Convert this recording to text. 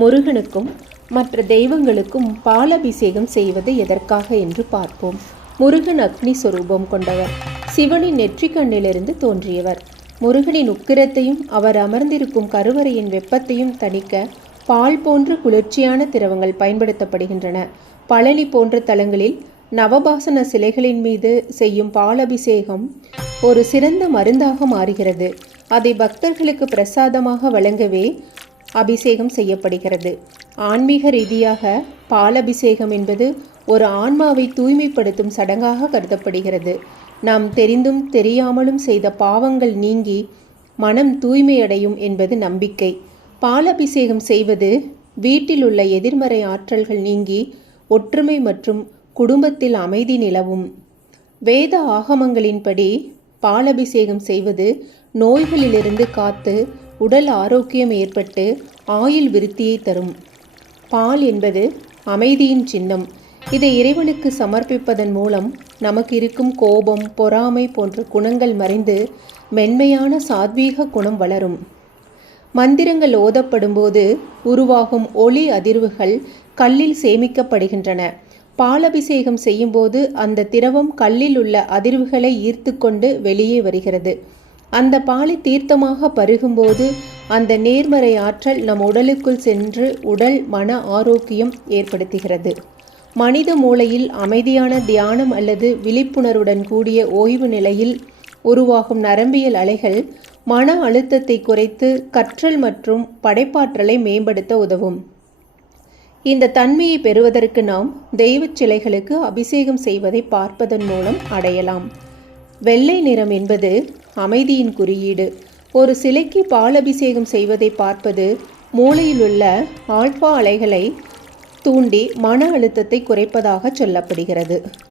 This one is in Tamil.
முருகனுக்கும் மற்ற தெய்வங்களுக்கும் பாலபிஷேகம் செய்வது எதற்காக என்று பார்ப்போம். முருகன் அக்னி சொரூபம் கொண்டவர். சிவனின் நெற்றிக்கண்ணிலிருந்து தோன்றியவர். முருகனின் உக்கிரத்தையும் அவர் அமர்ந்திருக்கும் கருவறையின் வெப்பத்தையும் தணிக்க பால் போன்ற குளிர்ச்சியான திரவங்கள் பயன்படுத்தப்படுகின்றன. பழனி போன்ற தலங்களில் நவபாசன சிலைகளின் மீது செய்யும் பாலபிஷேகம் ஒரு சிறந்த மருந்தாக மாறுகிறது. அதை பக்தர்களுக்கு பிரசாதமாக வழங்கவே அபிஷேகம் செய்யப்படுகிறது. ஆன்மீக ரீதியாக பாலபிஷேகம் என்பது ஒரு ஆன்மாவை தூய்மைப்படுத்தும் சடங்காக கருதப்படுகிறது. நாம் தெரிந்தும் தெரியாமலும் செய்த பாவங்கள் நீங்கி மனம் தூய்மையடையும் என்பது நம்பிக்கை. பாலபிஷேகம் செய்வது வீட்டில் உள்ள எதிர்மறை ஆற்றல்கள் நீங்கி ஒற்றுமை மற்றும் குடும்பத்தில் அமைதி நிலவும். வேத ஆகமங்களின்படி பாலபிஷேகம் செய்வது நோய்களிலிருந்து காத்து உடல் ஆரோக்கியம் ஏற்பட்டு ஆயுள் விருத்தியை தரும். பால் என்பது அமைதியின் சின்னம். இதை இறைவனுக்கு சமர்ப்பிப்பதன் மூலம் நமக்கு இருக்கும் கோபம், பொறாமை போன்ற குணங்கள் மறைந்து மென்மையான சாத்வீக குணம் வளரும். மந்திரங்கள் ஓதப்படும் போது உருவாகும் ஒளி அதிர்வுகள் கல்லில் சேமிக்கப்படுகின்றன. பாலபிஷேகம் செய்யும்போது அந்த திரவம் கல்லில் உள்ள அதிர்வுகளை ஈர்த்து கொண்டு வெளியே வருகிறது. அந்த பாலை தீர்த்தமாக பருகும்போது அந்த நேர்மறை ஆற்றல் நம் உடலுக்குள் சென்று உடல் மன ஆரோக்கியம் ஏற்படுத்துகிறது. மனித மூளையில் அமைதியான தியானம் அல்லது விழிப்புணர்வுடன் கூடிய ஓய்வு நிலையில் உருவாகும் நரம்பியல் அலைகள் மன அழுத்தத்தை குறைத்து கற்றல் மற்றும் படைப்பாற்றலை மேம்படுத்த உதவும். இந்த தன்மையை பெறுவதற்கு நாம் தெய்வச் சிலைகளுக்கு அபிஷேகம் செய்வதை பார்ப்பதன் மூலம் அடையலாம். வெள்ளை நிறம் என்பது அமைதியின் குறியீடு. ஒரு சிலைக்கு பாலபிஷேகம் செய்வதை பார்ப்பது மூளையில் உள்ள ஆல்பா அலைகளை தூண்டி மன அழுத்தத்தை குறைப்பதாக சொல்லப்படுகிறது.